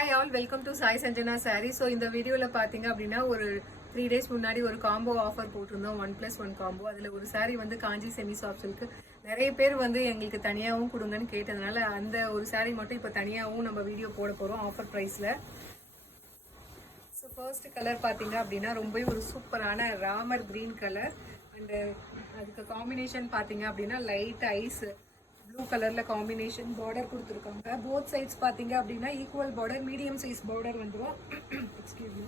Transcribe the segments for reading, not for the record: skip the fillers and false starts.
Hi all, welcome to Sai Sanjana sorry. So இந்த வீடியோவில் பார்த்தீங்க அப்படின்னா ஒரு 3 days முன்னாடி ஒரு காம்போ ஆஃபர் போட்டிருந்தோம், 1+1 காம்போ. அதில் ஒரு சாரீ வந்து காஞ்சி செமி சாஃப்ட் சில்க்கு. நிறைய பேர் வந்து எங்களுக்கு தனியாகவும் கொடுங்கன்னு கேட்டதுனால அந்த ஒரு சாரீ மட்டும் இப்போ தனியாகவும் நம்ம வீடியோ போட போகிறோம் ஆஃபர் ப்ரைஸில். ஸோ ஃபர்ஸ்ட் கலர் பார்த்தீங்க அப்படின்னா ரொம்பவே ஒரு சூப்பரான ராமர் கிரீன் கலர். அண்டு அதுக்கு காம்பினேஷன் பார்த்தீங்க அப்படின்னா லைட் ஐஸ் ப்ளூ கலர்ல காம்பினேஷன் பார்டர் கொடுத்துருக்காங்க. போத் சைட்ஸ் பார்த்தீங்க அப்படின்னா equal border, medium size border வந்துடும். Excuse me.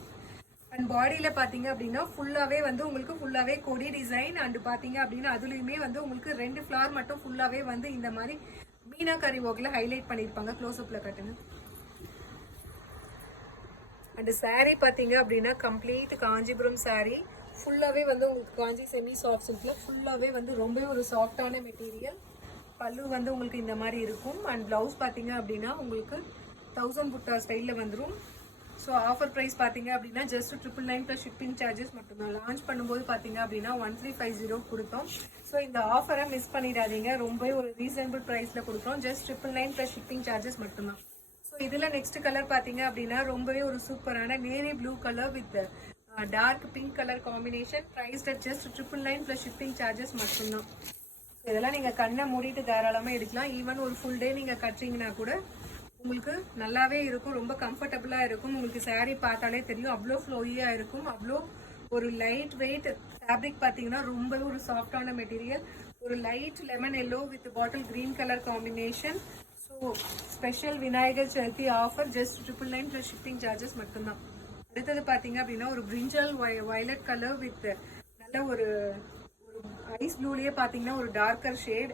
அண்ட் பாடியில் பார்த்தீங்க அப்படின்னா ஃபுல்லாகவே வந்து உங்களுக்கு ஃபுல்லாகவே கொடி டிசைன். அண்ட் பார்த்தீங்க அப்படின்னா அதுலேயுமே வந்து உங்களுக்கு 2 ஃப்ளவர் மட்டும் ஃபுல்லாகவே வந்து இந்த மாதிரி மீனாக்கரி ஒர்க்கில் ஹைலைட் பண்ணியிருப்பாங்க. க்ளோஸ்அப்பில் கட்டுங்க. அண்ட் சாரீ பார்த்தீங்க அப்படின்னா கம்ப்ளீட் காஞ்சிபுரம் சாரீ. ஃபுல்லாகவே வந்து உங்களுக்கு காஞ்சி செமி சாஃப்ட் சில்கில் ஃபுல்லாகவே வந்து ரொம்பவே ஒரு சாஃப்டான மெட்டீரியல். பல்லு வந்து உங்களுக்கு இந்த மாதிரி இருக்கும். அண்ட் ப்ளவுஸ் பார்த்தீங்க அப்படின்னா உங்களுக்கு 1000 புட்டா ஸ்டைலில் வந்துடும். ஸோ ஆஃபர் ப்ரைஸ் பார்த்தீங்க அப்படின்னா ஜஸ்ட் 999 ப்ளஸ் ஷிப்பிங் சார்ஜஸ் மட்டும்தான். லான்ச் பண்ணும்போது பார்த்தீங்க அப்படின்னா 1350 கொடுத்தோம். ஸோ இந்த ஆஃபரை மிஸ் பண்ணிடாதீங்க. ரொம்பவே ஒரு ரீசனபிள் ப்ரைஸில் கொடுக்குறோம். ஜஸ்ட் 999 ப்ளஸ் ஷிப்பிங் சார்ஜஸ் மட்டும்தான். ஸோ இதில் நெக்ஸ்ட் கலர் பார்த்தீங்க அப்படின்னா ரொம்பவே ஒரு சூப்பரான navy blue colour with dark pink colour combination. Price just 999 plus shipping charges மட்டும்தான். இதெல்லாம் நீங்கள் கண்ணை மூடிட்டு தாராளமாக எடுக்கலாம். ஈவன் ஒரு ஃபுல் டே நீங்கள் கட்டுறீங்கன்னா கூட உங்களுக்கு நல்லாவே இருக்கும், ரொம்ப கம்ஃபர்டபுளாக இருக்கும். உங்களுக்கு சாரீ பார்த்தாலே தெரியும், அவ்வளோ ஃப்ளோயியாக இருக்கும். அவ்வளோ ஒரு லைட் வெயிட் ஃபேப்ரிக் பார்த்தீங்கன்னா ரொம்பவே ஒரு சாஃப்டான மெட்டீரியல். ஒரு light lemon yellow with bottle green colour combination. So special Vinayagar Chaturthi offer just 999 plus shipping charges மட்டும்தான். அடுத்தது பார்த்தீங்க அப்படின்னா ஒரு பிரிஞ்சல் வயலட் கலர் வித் நல்ல ஒரு ஐஸ் ப்ளூலேயே பார்த்தீங்கன்னா ஒரு டார்க்கர் ஷேட்.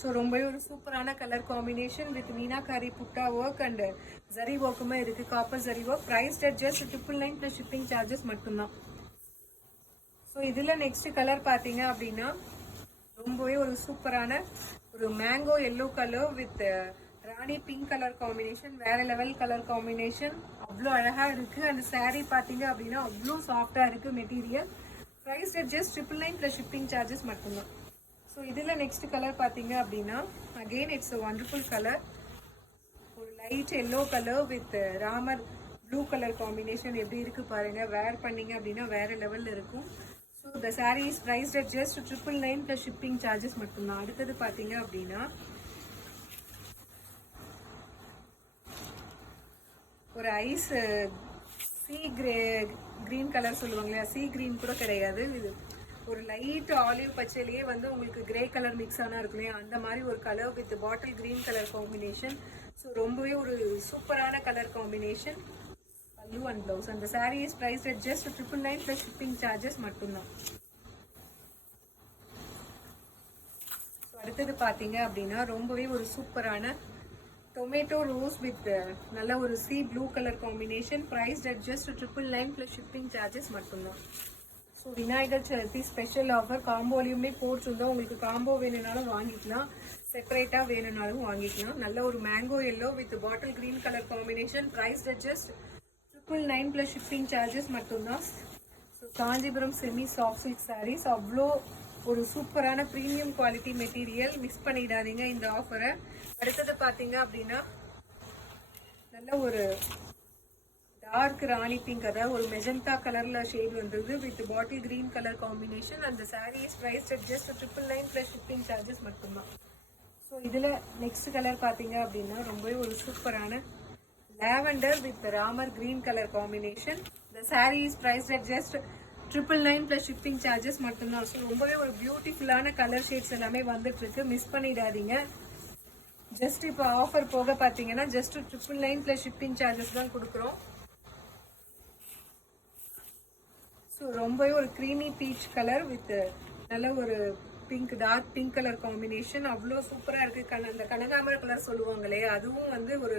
ஸோ ரொம்பவே ஒரு சூப்பரான கலர் காம்பினேஷன் வித் மீனாக்காரி புட்டா ஒர்க் அண்ட் ஜரி ஒர்க்குமே இருக்குது, copper zari work. Price just 999 plus shipping charges மட்டும்தான். ஸோ இதில் நெக்ஸ்ட் கலர் பார்த்தீங்க அப்படின்னா ரொம்பவே ஒரு சூப்பரான ஒரு mango yellow colour with rani pink colour combination. வேற லெவல் கலர் காம்பினேஷன், அவ்வளோ அழகாக இருக்குது. அந்த சாரீ பார்த்தீங்க அப்படின்னா அவ்வளோ சாஃப்டாக இருக்குது material. Price just 999 plus shipping charges மட்டும்தான். ஸோ இதில் நெக்ஸ்ட் கலர் பார்த்தீங்க அப்படின்னா அகெயின் இட்ஸ் ஒண்டர்ஃபுல் கலர். ஒரு light yellow colour with Ramar blue colour combination. எப்படி இருக்குது பாருங்கள். வேர் பண்ணிங்க அப்படின்னா வேறு லெவலில் இருக்கும். So the sari is price just 999 plus shipping charges மட்டும்தான். அடுத்தது பார்த்தீங்க அப்படின்னா ஒரு ஐஸ் சீ கிரீன் கலர் சொல்லுவாங்க இல்லையா, சீ கிரீன் கூட கிடையாது, இது ஒரு லைட் ஆலிவ் பச்சையிலேயே வந்து உங்களுக்கு கிரே கலர் மிக்ஸ் ஆனால் இருக்கு இல்லையா, அந்த மாதிரி ஒரு colour with bottle green colour combination. So ரொம்பவே ஒரு சூப்பரான colour combination. Pallu and blouse. அந்த sari is price just 999 plus shipping charges மட்டும்தான். ஸோ அடுத்தது பார்த்தீங்க அப்படின்னா ரொம்பவே ஒரு சூப்பரான டொமேட்டோ ரோஸ் வித் நல்ல ஒரு sea blue colour combination. Price just 999 plus shipping charges மட்டும்தான். So Vinayagar Chathurthi special offer. காம்போலையுமே போட்டிருந்தோம். உங்களுக்கு காம்போ வேணும்னாலும் வாங்கிக்கலாம், செப்பரேட்டாக வேணும்னாலும் வாங்கிக்கலாம். நல்ல ஒரு mango yellow with bottle green colour combination. Price just 999 plus shipping charges மட்டும்தான். So Kanchipuram semi soft silk saris அவ்வளோ ஒரு சூப்பரான ப்ரீமியம் குவாலிட்டி மெட்டீரியல். மிஸ் பண்ணிடாதீங்க இந்த ஆஃபரை. அடுத்தது பார்த்தீங்க அப்படின்னா நல்ல ஒரு டார்க் ராணி பிங்க், அதாவது ஒரு மெஜந்தா கலரில் ஷேட் வந்தது with bottle green colour combination. அந்த sari is price just 999 plus shipping charges மட்டும்தான். ஸோ இதில் நெக்ஸ்ட் கலர் பார்த்தீங்க அப்படின்னா ரொம்பவே ஒரு சூப்பரான lavender with Ramar green colour combination. இந்த sari is price just 999 plus shipping charges மட்டும்தான். ஸோ ரொம்பவே ஒரு பியூட்டிஃபுல்லான கலர் ஷேட்ஸ் எல்லாமே வந்துட்டு இருக்கு, மிஸ் பண்ணிடாதீங்க. ஜஸ்ட் இப்போ ஆஃபர் போக பார்த்தீங்கன்னா ஜஸ்ட் 999 ப்ளஸ் ஷிப்பிங் சார்ஜஸ் தான் கொடுக்குறோம். ஸோ ரொம்பவே ஒரு க்ரீமி பீச் கலர் வித் நல்ல ஒரு pink dark pink colour combination. அவ்வளோ சூப்பராக இருக்குது. அந்த கனகாமர கலர் சொல்லுவாங்களே, அதுவும் வந்து ஒரு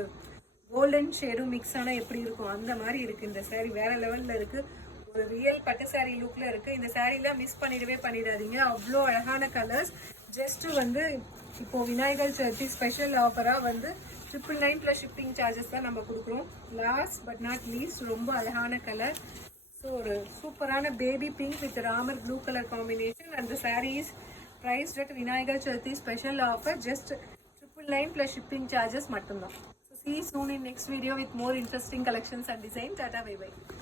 கோல்டன் ஷேடும் மிக்ஸ் ஆனால் எப்படி இருக்கும் அந்த மாதிரி இருக்குது. இந்த சாரீ வேற லெவலில் இருக்குது. ஒரு ரியல் பட்டு சாரீ லுக்கில் இருக்குது. இந்த சாரீலாம் மிஸ் பண்ணிடாதீங்க. அவ்வளோ அழகான கலர்ஸ். ஜஸ்ட்டு வந்து இப்போது விநாயகர் சதுர்த்தி ஸ்பெஷல் ஆஃபராக வந்து 999 ப்ளஸ் ஷிப்பிங் சார்ஜஸ் தான் நம்ம கொடுக்குறோம். லாஸ்ட் பட் நாட் லீஸ்ட் ரொம்ப அழகான கலர். ஸோ ஒரு சூப்பரான baby pink with Ramar blue colour combination. அந்த saris price Vinayagar Chathurthi special offer just 999 plus shipping charges மட்டும்தான். see you soon in next video with more interesting collections and design. Tata, bye bye.